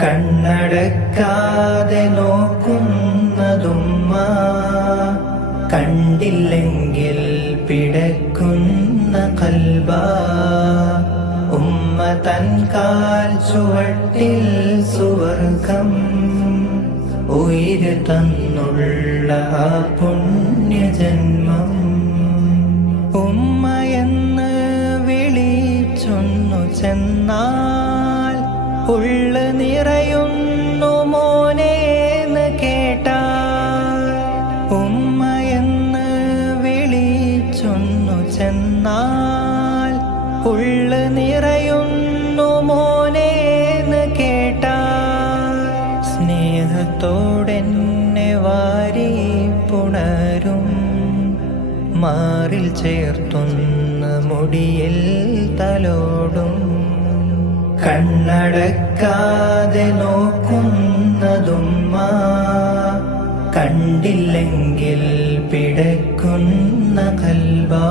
കണ്ണടക്കാതെ നോക്കുന്നതുമ്മ, കണ്ടില്ലെങ്കിൽ പിടക്കുന്ന കൽബാ. ഉമ്മ തൻ കാൽ ചുവട്ടിൽ സുവർഗം ഉയിര് തന്നുള്ള ആ പുണ്യജന്മം. ഉമ്മയെന്ന് വിളിച്ചൊന്നു ചെന്നാൽ ഉള്ള നിറയുന്നു മോനേന്ന് കേട്ടാൽ. ഉമ്മയെന്ന് വിളിച്ചൊന്നു ചെന്നാൽ ഉള്ള നിറയുന്നു മോനേന്ന് കേട്ടാൽ. സ്നേഹത്തോടെന്നെ വാരി പുണരും, മാറിൽ ചേർത്തുന്ന മുടിയിൽ തലോടും. കണ്ണടക്കാതെ നോക്കുന്നതുമ്മ, കണ്ടില്ലെങ്കിൽ പിടക്കുന്ന കൽബാ.